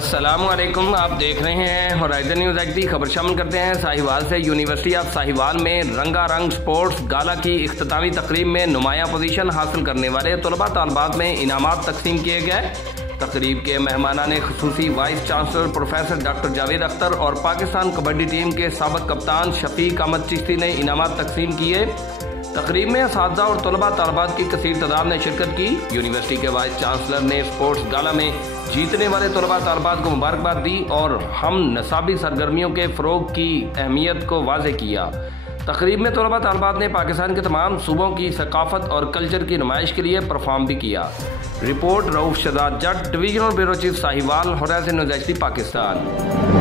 अस्सलामुअलैकुम, आप देख रहे हैं होराइजन न्यूज़ एचडी। खबर शामिल करते हैं साहिवाल से। यूनिवर्सिटी ऑफ साहिवाल में रंगारंग स्पोर्ट्स गाला की इख्तितामी तकरीब में नुमाया पोजीशन हासिल करने वाले तलबा तालबात में इनामात तकसीम किए गए। तकरीब के मेहमानान खुसूसी vice chancellor professor doctor Javed Akhtar और पाकिस्तान कबड्डी टीम के साबिक कप्तान शफीक अहमद चिश्ती ने इनामात तकसीम किए। तकरीब में असातिज़ा और तलबा तालबात की कसीर तादाद ने शिरकत की। यूनिवर्सिटी के वाइस चांसलर ने स्पोर्ट्स गाला में जीतने वाले तलबा तालबात को मुबारकबाद दी और हम नसाबी सरगर्मियों के फ़रोग की अहमियत को वाज़े किया। तकरीब में तलबा तालबात ने पाकिस्तान के तमाम सूबों की सकाफत और कल्चर की नुमाइश के लिए परफॉर्म भी किया। Report Rauf Shahzad Jatt, divisional bureau chief Sahiwal, Horizon News HD, Pakistan.